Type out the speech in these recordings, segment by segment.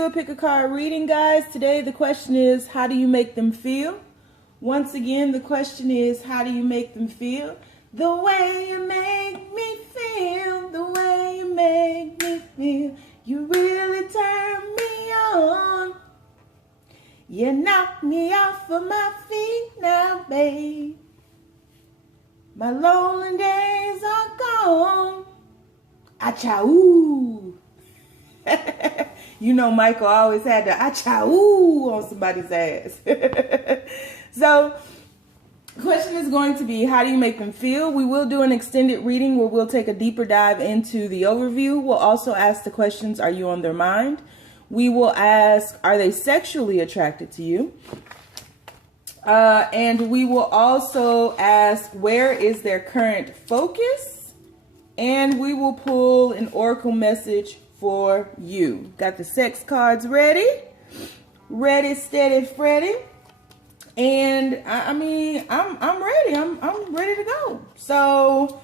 do a pick a card reading, guys. Today the question is, how do you make them feel? Once again, the question is, how do you make them feel? The way you make me feel, the way you make me feel, you really turn me on. You knock me off of my feet now, babe. My lonely days are gone. Acha-ooh. You know Michael always had the acha-ooh on somebody's ass. So, the question is going to be, how do you make them feel? We will do an extended reading where we'll take a deeper dive into the overview. We'll also ask the questions, are you on their mind? We will ask, are they sexually attracted to you? And we will also ask, where is their current focus? And we will pull an oracle message for you. Got the sex cards ready? Ready, steady, Freddy. And I mean, I'm ready. I'm ready to go. So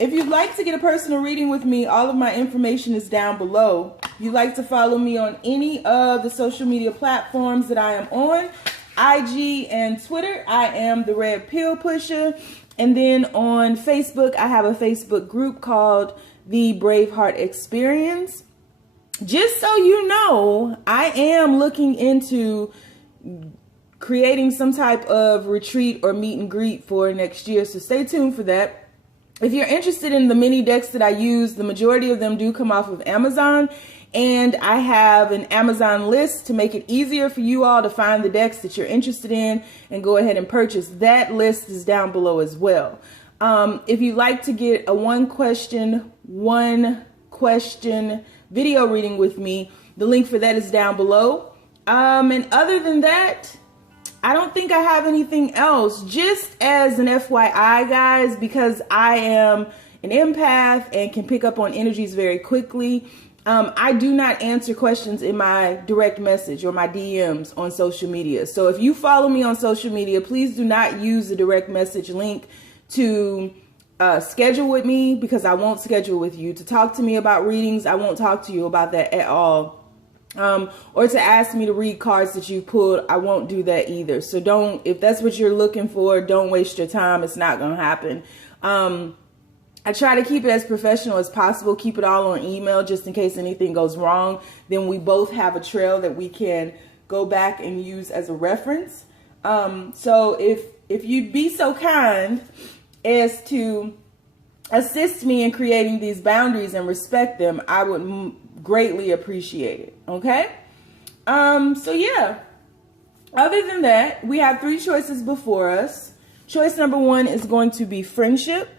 if you'd like to get a personal reading with me, all of my information is down below. You'd like to follow me on any of the social media platforms that I am on, IG and Twitter, I am the Red Pill Pusher. And then on Facebook, I have a Facebook group called the Braveheart Experience. Just so you know, I am looking into creating some type of retreat or meet and greet for next year. So stay tuned for that. If you're interested in the mini decks that I use, the majority of them do come off of Amazon. And I have an Amazon list to make it easier for you all to find the decks that you're interested in and go ahead and purchase. That list is down below as well. If you'd like to get a one question video reading with me, the link for that is down below. And other than that, I don't think I have anything else. Just as an FYI, guys, because I am an empath and can pick up on energies very quickly, I do not answer questions in my direct message or my DMs on social media. So if you follow me on social media, please do not use the direct message link to schedule with me, because I won't schedule with you. To talk to me about readings, I won't talk to you about that at all. Or to ask me to read cards that you pulled, I won't do that either. So don't, if that's what you're looking for, don't waste your time. It's not going to happen. I try to keep it as professional as possible, keep it all on email just in case anything goes wrong. Then we both have a trail that we can go back and use as a reference. So if you'd be so kind as to assist me in creating these boundaries and respect them, I would greatly appreciate it. Okay? So yeah, other than that, we have 3 choices before us. Choice number 1 is going to be friendship.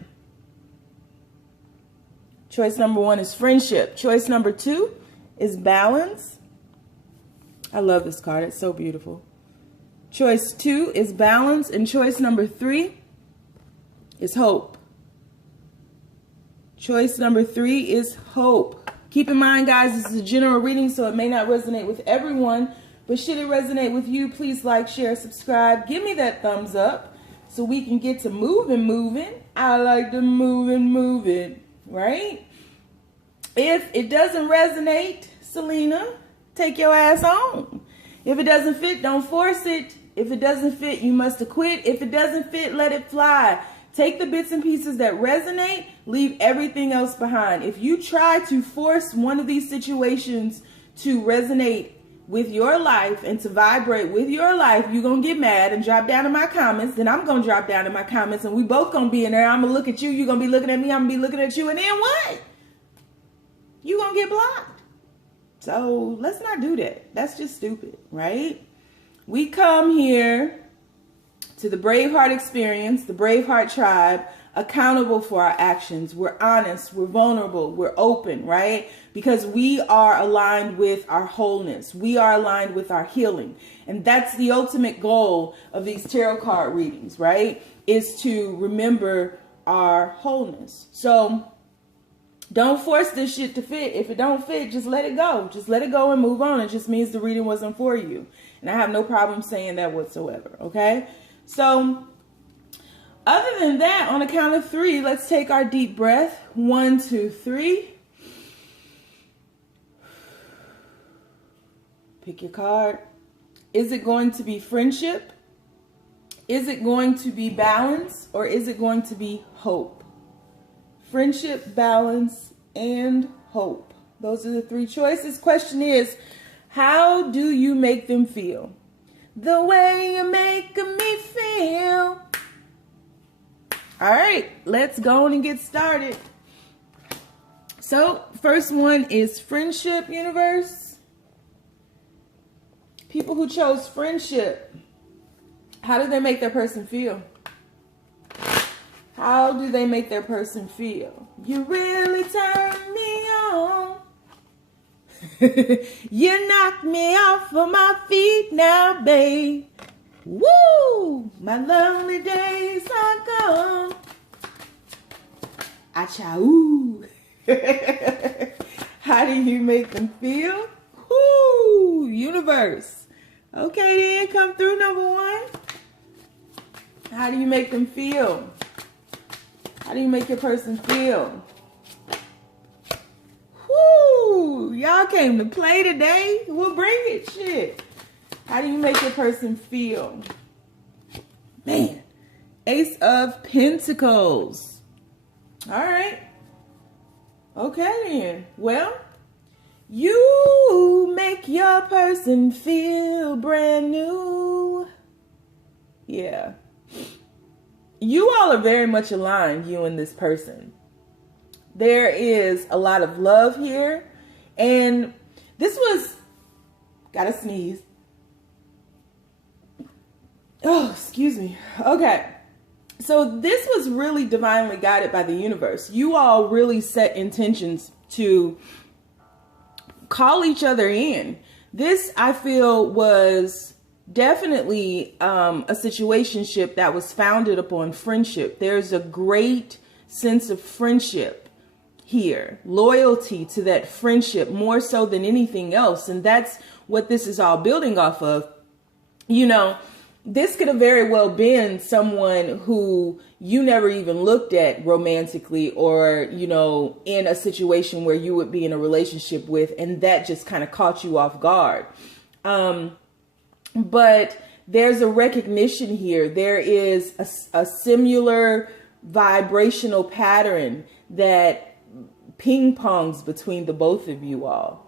Choice number 1 is friendship. Choice number 2 is balance. I love this card. It's so beautiful. Choice 2 is balance. And choice number 3 is hope. Choice number 3 is hope. Keep in mind, guys, this is a general reading, so it may not resonate with everyone. But should it resonate with you, please like, share, subscribe. Give me that thumbs up so we can get to moving. I like to moving, right? If it doesn't resonate, Selena, take your ass on. If it doesn't fit, don't force it. If it doesn't fit, you must acquit. If it doesn't fit, let it fly. Take the bits and pieces that resonate, leave everything else behind. If you try to force one of these situations to resonate with your life and to vibrate with your life, you're going to get mad and drop down in my comments. Then I'm going to drop down in my comments and we both going to be in there. I'm going to look at you. You're going to be looking at me. I'm going to be looking at you. And then what? You're going to get blocked. So let's not do that. That's just stupid, right? We come here to the Braveheart Experience, the Braveheart Tribe, accountable for our actions. We're honest, we're vulnerable, we're open, right? Because we are aligned with our wholeness. We are aligned with our healing. And that's the ultimate goal of these tarot card readings, right? Is to remember our wholeness. So don't force this shit to fit. If it don't fit, just let it go. Just let it go and move on. It just means the reading wasn't for you. And I have no problem saying that whatsoever, okay? So other than that, on the count of 3, let's take our deep breath. 1, 2, 3. Pick your card. Is it going to be friendship? Is it going to be balance? Or is it going to be hope? Friendship, balance, and hope. Those are the three choices. Question is, how do you make them feel? The way you're making me feel. All right, let's go on and get started. So, first one is friendship, universe. People who chose friendship, how do they make their person feel? How do they make their person feel? You really turn me on. You knock me off of my feet now, babe. Woo! My lonely days are gone. Acha-oo. How do you make them feel? Woo! Universe. Okay, then come through, number one. How do you make them feel? How do you make your person feel? Woo! Y'all came to play today. We'll bring it. Shit. How do you make your person feel? Man. Ace of Pentacles. All right. Okay then. Well, you make your person feel brand new. Yeah. You all are very much aligned, you and this person. There is a lot of love here. And this was, gotta sneeze. Oh, excuse me. Okay. So this was really divinely guided by the universe. You all really set intentions to call each other in. This, I feel, was definitely a situationship that was founded upon friendship. There's a great sense of friendship here, loyalty to that friendship more so than anything else. And that's what this is all building off of. You know, this could have very well been someone who you never even looked at romantically or, you know, in a situation where you would be in a relationship with, and that just kind of caught you off guard. But there's a recognition here. There is a similar vibrational pattern that ping pongs between the both of you all.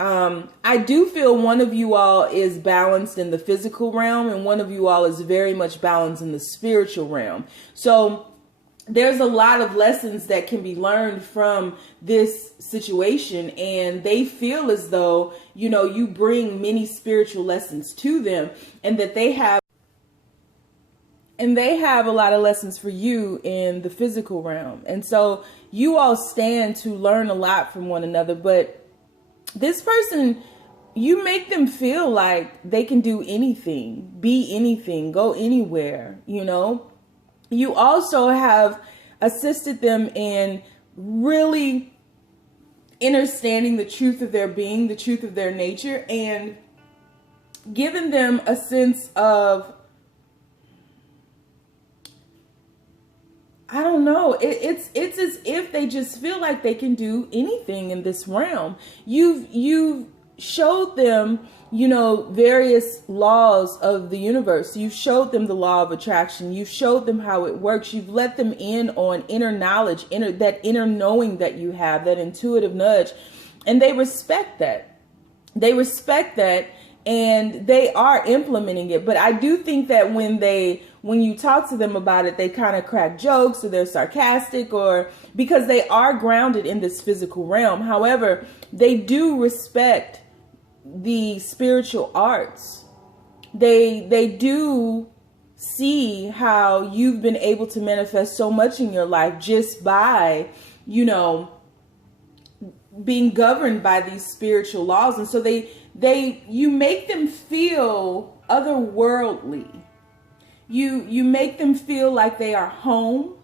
I do feel one of you all is balanced in the physical realm and one of you all is very much balanced in the spiritual realm. So there's a lot of lessons that can be learned from this situation, and they feel as though, you know, you bring many spiritual lessons to them, and that they have a lot of lessons for you in the physical realm. And so you all stand to learn a lot from one another, but this person, you make them feel like they can do anything, be anything, go anywhere, you know. You also have assisted them in really understanding the truth of their being, the truth of their nature, and given them a sense of, I don't know, it's as if they just feel like they can do anything in this realm. You've showed them, you know, various laws of the universe. You've showed them the law of attraction. You've showed them how it works. You've let them in on inner knowledge, that inner knowing that you have, that intuitive nudge. And they respect that. They respect that, and they are implementing it. But I do think that when you talk to them about it, they kind of crack jokes or they're sarcastic, or because they are grounded in this physical realm. However, they do respect the spiritual arts. They do see how you've been able to manifest so much in your life just by, you know, being governed by these spiritual laws. And so you make them feel otherworldly. You make them feel like they are home.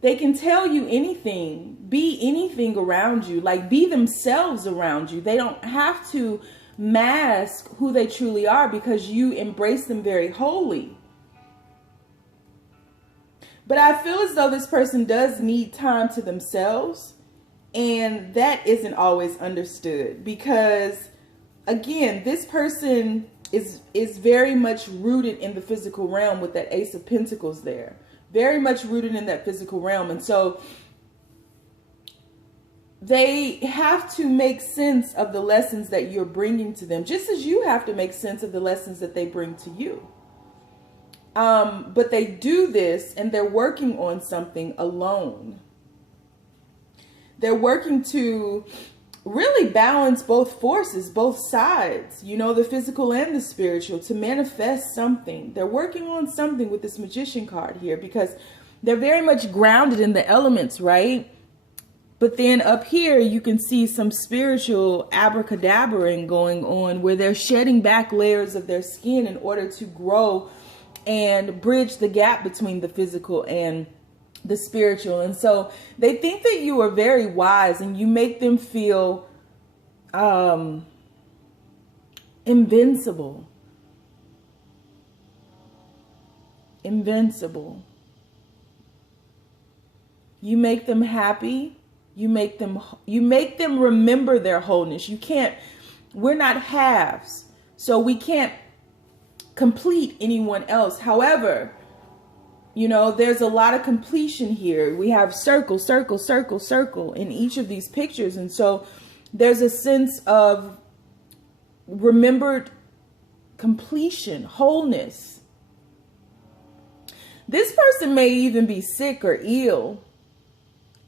They can tell you anything, be anything around you, like be themselves around you. They don't have to mask who they truly are because you embrace them very wholly. But I feel as though this person does need time to themselves, and that isn't always understood because again, this person is very much rooted in the physical realm with that Ace of Pentacles there. Very much rooted in that physical realm. And so they have to make sense of the lessons that you're bringing to them, just as you have to make sense of the lessons that they bring to you. But they do this and they're working on something alone. They're working to really balance both forces, both sides, you know, the physical and the spiritual, to manifest something. They're working on something with this Magician card here because they're very much grounded in the elements, right? But then up here, you can see some spiritual abracadabra going on where they're shedding back layers of their skin in order to grow and bridge the gap between the physical and the spiritual. And so they think that you are very wise and you make them feel invincible. Invincible. You make them happy. You make them remember their wholeness. We're not halves, so we can't complete anyone else. However, you know, there's a lot of completion here. We have circle, circle, circle, circle in each of these pictures. And so there's a sense of remembered completion, wholeness. This person may even be sick or ill,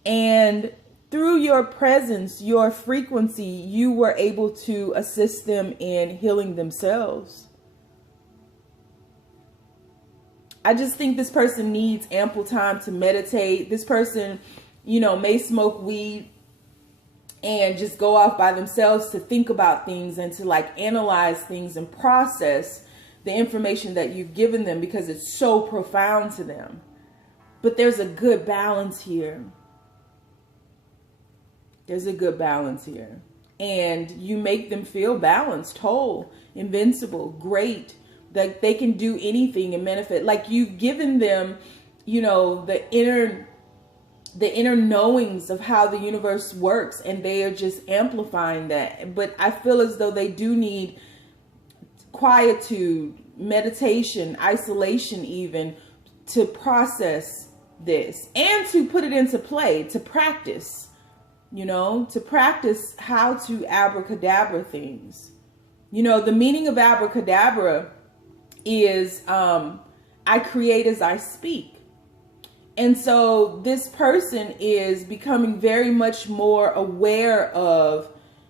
and through your presence, your frequency, you were able to assist them in healing themselves. I just think this person needs ample time to meditate. This person, you know, may smoke weed and just go off by themselves to think about things and to like analyze things and process the information that you've given them because it's so profound to them. But there's a good balance here. There's a good balance here. And you make them feel balanced, whole, invincible, great, that they can do anything and benefit. Like you've given them, you know, the inner knowings of how the universe works, and they are just amplifying that. But I feel as though they do need quietude, meditation, isolation even, to process this and to put it into play, to practice. You know, to practice how to abracadabra things. You know, the meaning of abracadabra is I create as I speak. And so this person is becoming very much more aware of,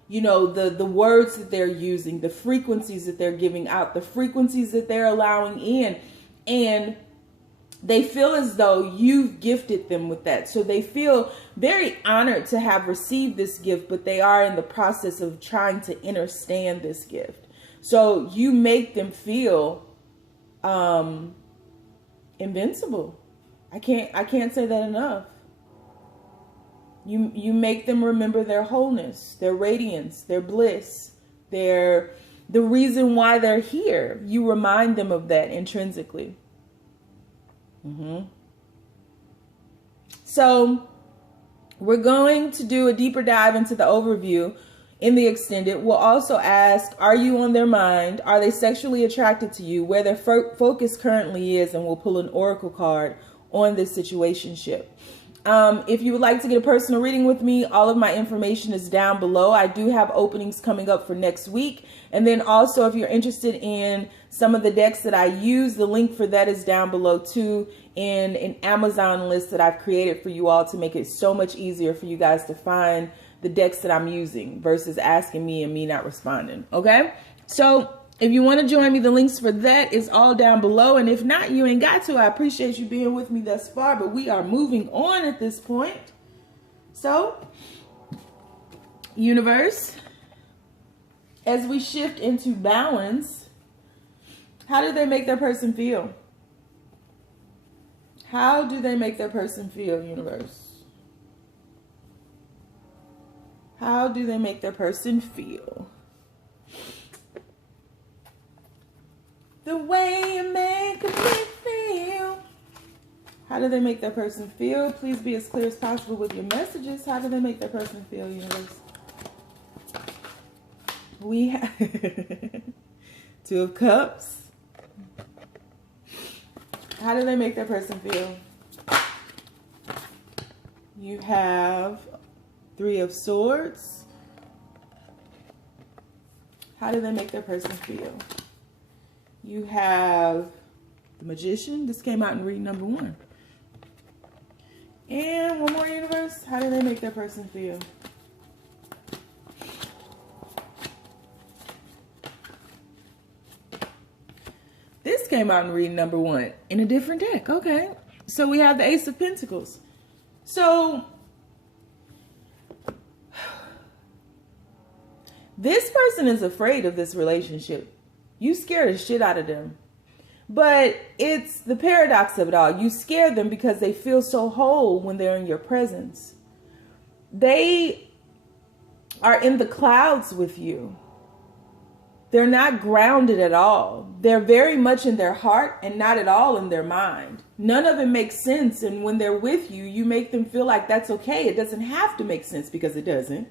you know, the words that they're using, the frequencies that they're giving out, the frequencies that they're allowing in. And they feel as though you've gifted them with that. So they feel very honored to have received this gift, but they are in the process of trying to understand this gift. So you make them feel invincible. I can't say that enough. You make them remember their wholeness, their radiance, their bliss, the reason why they're here. You remind them of that intrinsically. So we're going to do a deeper dive into the overview in the extended. We'll also ask, are you on their mind? Are they sexually attracted to you? Where their focus currently is, and we'll pull an oracle card on this situationship. If you would like to get a personal reading with me, all of my information is down below. I do have openings coming up for next week. And then also, if you're interested in some of the decks that I use, the link for that is down below too, in an Amazon list that I've created for you all to make it so much easier for you guys to find the decks that I'm using versus asking me and me not responding. Okay? So if you want to join me, the links for that is all down below. And if not, you ain't got to. I appreciate you being with me thus far, but we are moving on at this point. So, universe, as we shift into balance, how do they make their person feel? How do they make their person feel, universe? How do they make their person feel? The way you make me feel. How do they make their person feel? Please be as clear as possible with your messages. How do they make their person feel, universe? We have Two of Cups. How do they make that person feel? You have Three of Swords. How do they make their person feel? You have the Magician. This came out in reading number 1. And one more, universe. How do they make their person feel? This came out in reading number 1 in a different deck. Okay. So we have the Ace of Pentacles. So this person is afraid of this relationship. You scare the shit out of them. But it's the paradox of it all. You scare them because they feel so whole when they're in your presence. They are in the clouds with you. They're not grounded at all. They're very much in their heart and not at all in their mind. None of it makes sense. And when they're with you, you make them feel like that's okay. It doesn't have to make sense because it doesn't.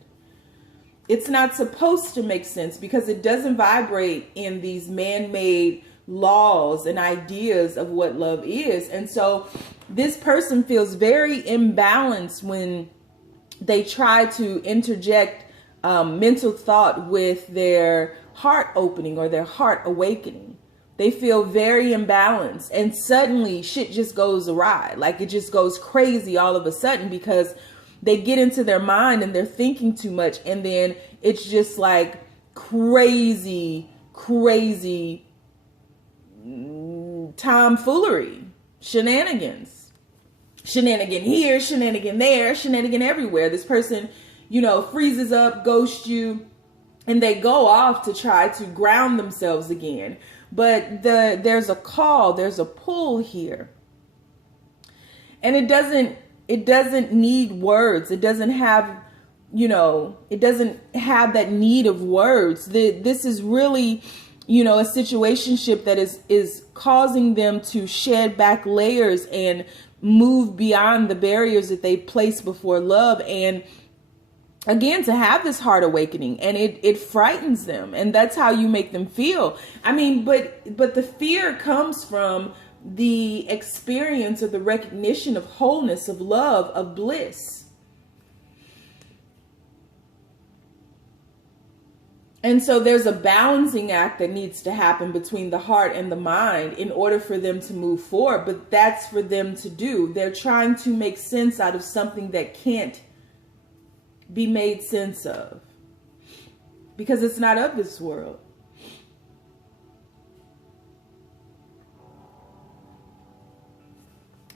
It's not supposed to make sense because it doesn't vibrate in these man-made laws and ideas of what love is. And so this person feels very imbalanced when they try to interject mental thought with their heart opening or their heart awakening. They feel very imbalanced, and suddenly shit just goes awry. Like it just goes crazy all of a sudden because they get into their mind and they're thinking too much, and then it's just like crazy tomfoolery, shenanigans, shenanigan here, shenanigan there, shenanigan everywhere. This person, you know, freezes up, ghosts you, and they go off to try to ground themselves again. But there's a call, there's a pull here, and it doesn't need words. It doesn't have, you know, it doesn't have that need of words. This is really, you know, a situationship that is causing them to shed back layers and move beyond the barriers that they place before love. And again, to have this heart awakening, and it frightens them. And that's how you make them feel. I mean, but the fear comes from the experience or the recognition of wholeness, of love, of bliss. And so there's a balancing act that needs to happen between the heart and the mind in order for them to move forward. But that's for them to do. They're trying to make sense out of something that can't be made sense of because it's not of this world.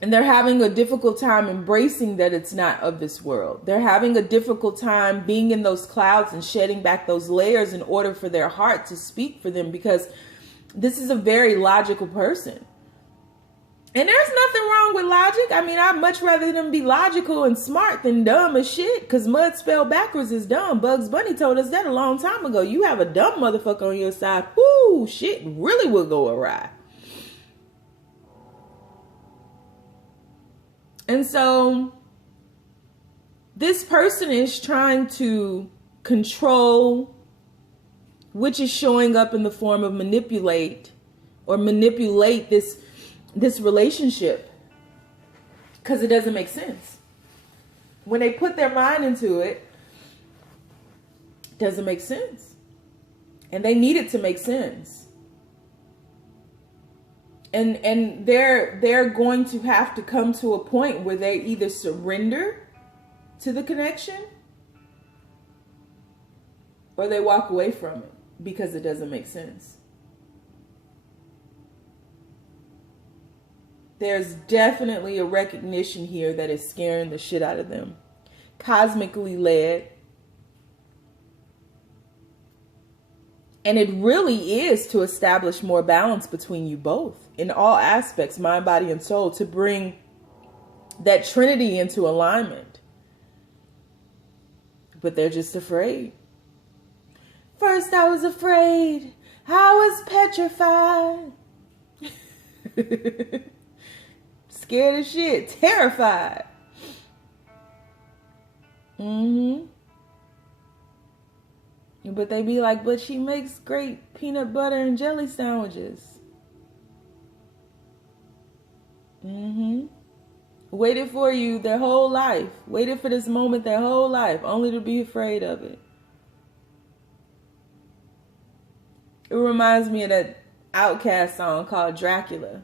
And they're having a difficult time embracing that it's not of this world. They're having a difficult time being in those clouds and shedding back those layers in order for their heart to speak for them, because this is a very logical person. And there's nothing wrong with logic. I mean, I'd much rather them be logical and smart than dumb as shit, because mud spelled backwards is dumb. Bugs Bunny told us that a long time ago. You have a dumb motherfucker on your side, whoo, shit really will go awry. And so this person is trying to control, which is showing up in the form of manipulate this relationship, because it doesn't make sense. When they put their mind into it, it doesn't make sense. And they need it to make sense. And they're going to have to come to a point where they either surrender to the connection or they walk away from it because it doesn't make sense. There's definitely a recognition here that is scaring the shit out of them. Cosmically led. And it really is to establish more balance between you both in all aspects, mind, body, and soul, to bring that trinity into alignment. But they're just afraid. First I was afraid. I was petrified. Scared as shit. Terrified. But they be like, but she makes great peanut butter and jelly sandwiches. Waited for you their whole life. Waited for this moment their whole life, only to be afraid of it. It reminds me of that Outkast song called Dracula.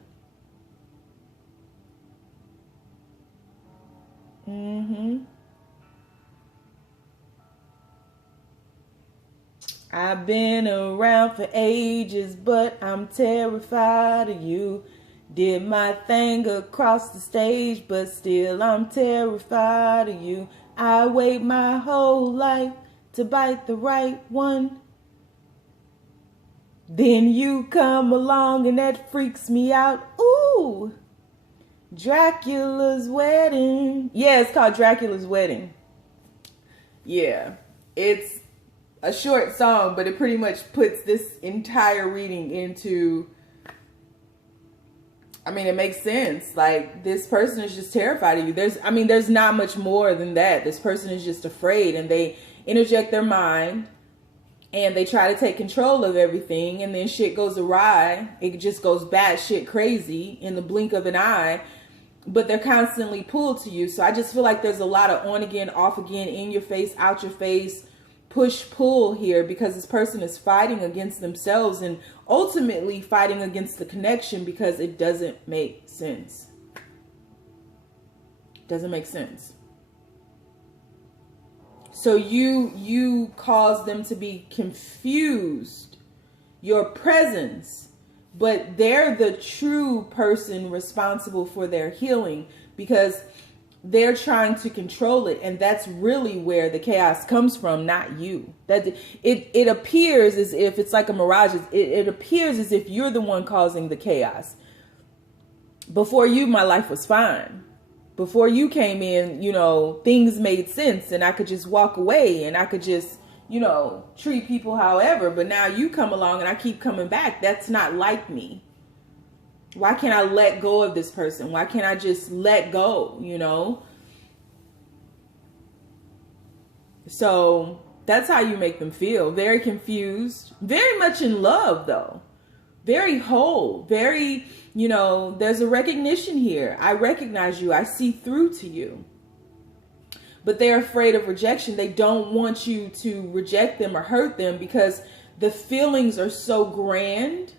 I've been around for ages, but I'm terrified of you. Did my thing across the stage, but still I'm terrified of you. I wait my whole life to bite the right one. Then you come along and that freaks me out. Ooh, Dracula's Wedding. Yeah, it's called Dracula's Wedding. Yeah, it's a short song, but it pretty much puts this entire reading into, I mean, it makes sense. Like, this person is just terrified of you. There's not much more than that. This person is just afraid, and they interject their mind and they try to take control of everything, and then shit goes awry. It just goes batshit crazy in the blink of an eye, but they're constantly pulled to you. So I just feel like there's a lot of on again, off again, in your face, out your face, push pull here, because this person is fighting against themselves and ultimately fighting against the connection because it doesn't make sense. Doesn't make sense. So you cause them to be confused, your presence, but they're the true person responsible for their healing because they're trying to control it, and that's really where the chaos comes from, not you. That it appears as if it's like a mirage. It appears as if you're the one causing the chaos. Before you, my life was fine. Before you came in, you know, things made sense, and I could just walk away, and I could just, you know, treat people however. But now you come along, and I keep coming back. That's not like me. Why can't I let go of this person? Why can't I just let go, you know? So that's how you make them feel. Very confused. Very much in love, though. Very whole. Very, you know, there's a recognition here. I recognize you. I see through to you. But they're afraid of rejection. They don't want you to reject them or hurt them because the feelings are so grand.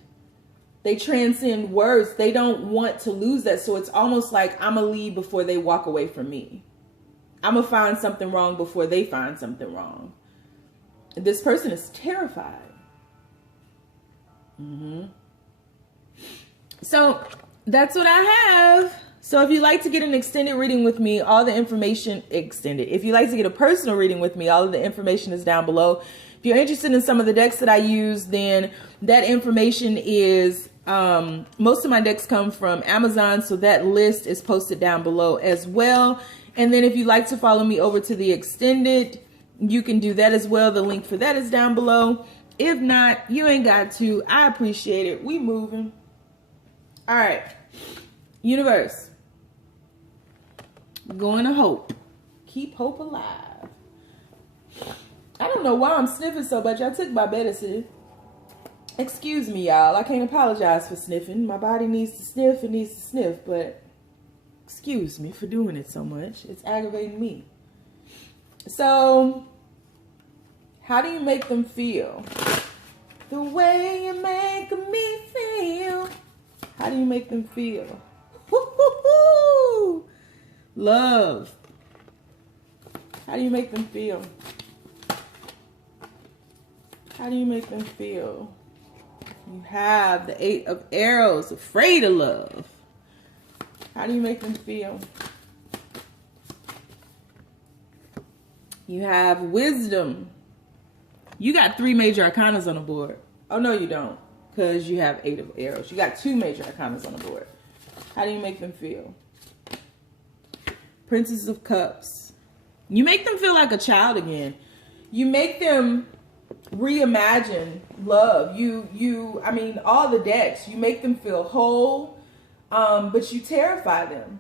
They transcend words. They don't want to lose that. So it's almost like I'm going to leave before they walk away from me. I'm going to find something wrong before they find something wrong. This person is terrified. So that's what I have. So if you'd like to get an extended reading with me, all the information extended. If you'd like to get a personal reading with me, all of the information is down below. If you're interested in some of the decks that I use, then that information is, most of my decks come from Amazon. So that list is posted down below as well. And then if you'd like to follow me over to the extended, you can do that as well. The link for that is down below. If not, you ain't got to. I appreciate it. We moving. All right. Universe. Going to hope. Keep hope alive. I don't know why I'm sniffing so much. I took my medicine. Excuse me, y'all. I can't apologize for sniffing. My body needs to sniff. It needs to sniff. But excuse me for doing it so much. It's aggravating me. So, how do you make them feel? The way you make me feel. How do you make them feel? Woo-hoo-hoo! Love. How do you make them feel? How do you make them feel? You have the 8 of Arrows, afraid of love. How do you make them feel? You have Wisdom. You got 3 major arcanas on the board. Oh, no, you don't. Because you have 8 of Arrows. You got 2 major arcanas on the board. How do you make them feel? Princess of Cups. You make them feel like a child again. You make them reimagine love. I mean, all the decks. You make them feel whole, but you terrify them.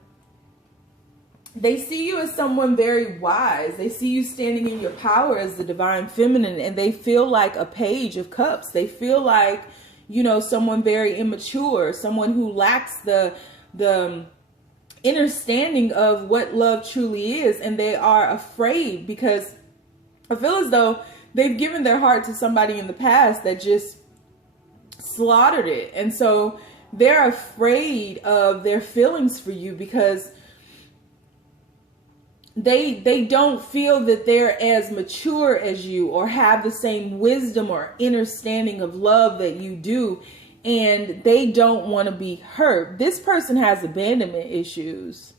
they see you as someone very wise. They see you standing in your power as the divine feminine, and they feel like a page of cups. They feel like, you know, someone very immature, someone who lacks the understanding of what love truly is. And they are afraid because I feel as though they've given their heart to somebody in the past that just slaughtered it. And so they're afraid of their feelings for you because they don't feel that they're as mature as you or have the same wisdom or understanding of love that you do. And they don't want to be hurt. This person has abandonment issues.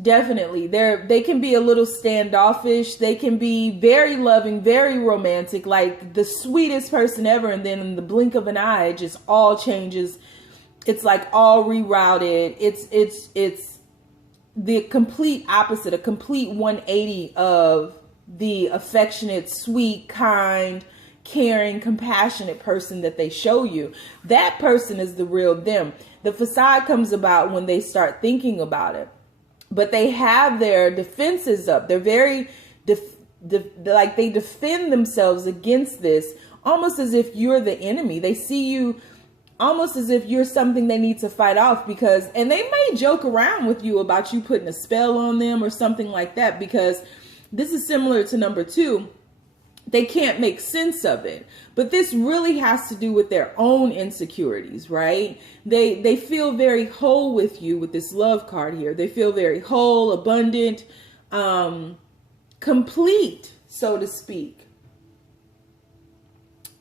Definitely. They can be a little standoffish. They can be very loving, very romantic, like the sweetest person ever. And then in the blink of an eye, it just all changes. It's like all rerouted. It's the complete opposite, a complete 180 of the affectionate, sweet, kind, caring, compassionate person that they show you. That person is the real them. The facade comes about when they start thinking about it. But they have their defenses up. They're very, like they defend themselves against this, almost as if you're the enemy. They see you almost as if you're something they need to fight off because, and they may joke around with you about you putting a spell on them or something like that, because this is similar to number 2. They can't make sense of it. But this really has to do with their own insecurities, right? They feel very whole with you with this love card here. They feel very whole, abundant, complete, so to speak.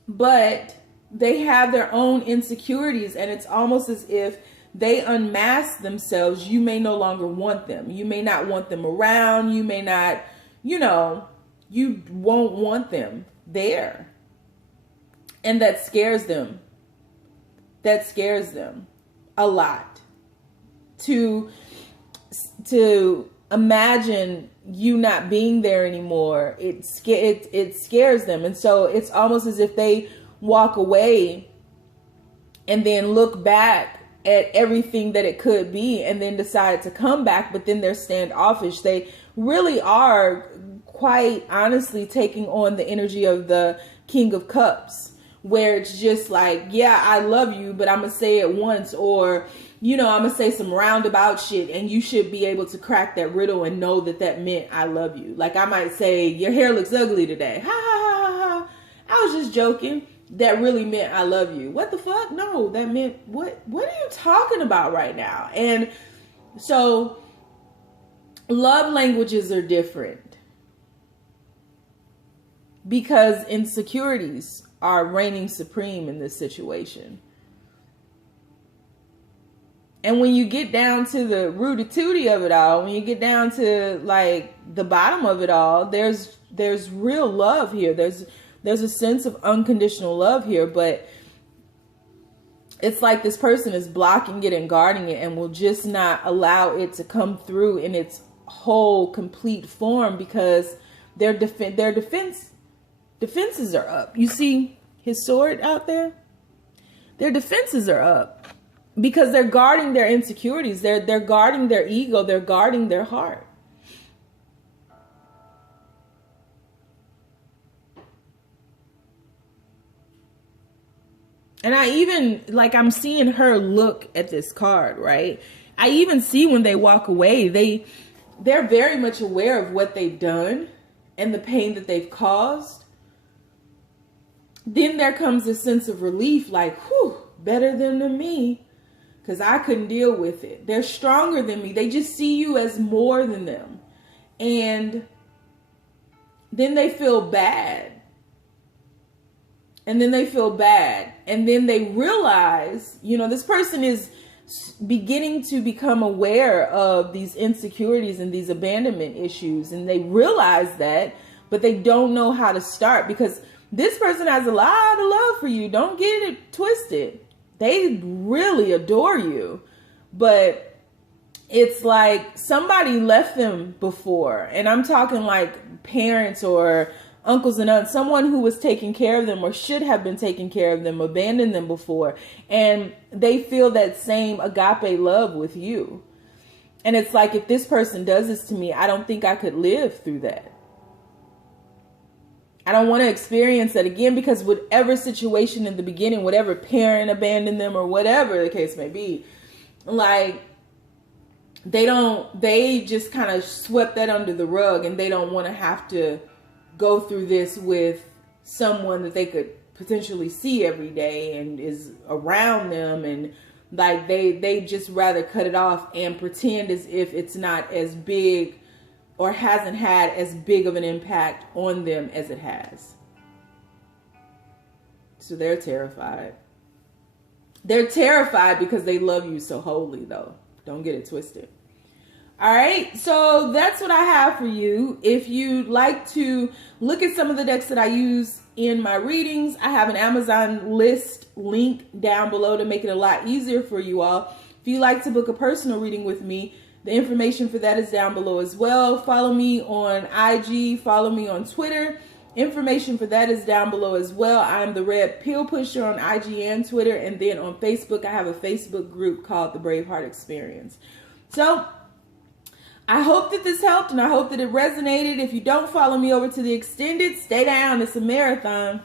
But they have their own insecurities, and it's almost as if they unmask themselves. You may no longer want them. You may not want them around. You may not, you know, you won't want them there. And that scares them. That scares them a lot. To imagine you not being there anymore, it scares them. And so it's almost as if they walk away and then look back at everything that it could be and then decide to come back, but then they're standoffish. They really are quite honestly taking on the energy of the King of Cups, where it's just like, yeah, I love you, but I'm gonna say it once, or, you know, I'm gonna say some roundabout shit, and you should be able to crack that riddle and know that that meant I love you. Like I might say, your hair looks ugly today. Ha ha ha ha ha. I was just joking. That really meant I love you. What the fuck? No, that meant what are you talking about right now? And so love languages are different because insecurities are reigning supreme in this situation. And when you get down to the rooty-tooty of it all, when you get down to like the bottom of it all, there's real love here. There's a sense of unconditional love here, but it's like this person is blocking it and guarding it and will just not allow it to come through in its whole complete form because their defenses are up. You see his sword out there? Their defenses are up because they're guarding their insecurities. They're guarding their ego. They're guarding their heart. And I even, like, I'm seeing her look at this card, right? I even see when they walk away, they're very much aware of what they've done and the pain that they've caused. Then there comes a sense of relief, like, whew, better than me, because I couldn't deal with it. They're stronger than me. They just see you as more than them. And then they feel bad. And then they feel bad. And then they realize, you know, this person is beginning to become aware of these insecurities and these abandonment issues. And they realize that, but they don't know how to start because this person has a lot of love for you. Don't get it twisted. They really adore you. But it's like somebody left them before. And I'm talking like parents or uncles and aunts, someone who was taking care of them or should have been taking care of them, abandoned them before. And they feel that same agape love with you. And it's like, if this person does this to me, I don't think I could live through that. I don't want to experience that again, because whatever situation in the beginning, whatever parent abandoned them or whatever the case may be, like, they just kind of swept that under the rug, and they don't want to have to go through this with someone that they could potentially see every day and is around them, and like they just rather cut it off and pretend as if it's not as big or hasn't had as big of an impact on them as it has. So they're terrified. They're terrified because they love you so wholly, though. Don't get it twisted. All right, so that's what I have for you. If you'd like to look at some of the decks that I use in my readings, I have an Amazon list link down below to make it a lot easier for you all. If you'd like to book a personal reading with me, the information for that is down below as well. Follow me on IG, follow me on Twitter. Information for that is down below as well. I'm the Red Pill Pusher on IG and Twitter. And then on Facebook, I have a Facebook group called the Braveheart Experience. So I hope that this helped, and I hope that it resonated. If you don't follow me over to the extended, stay down. It's a marathon.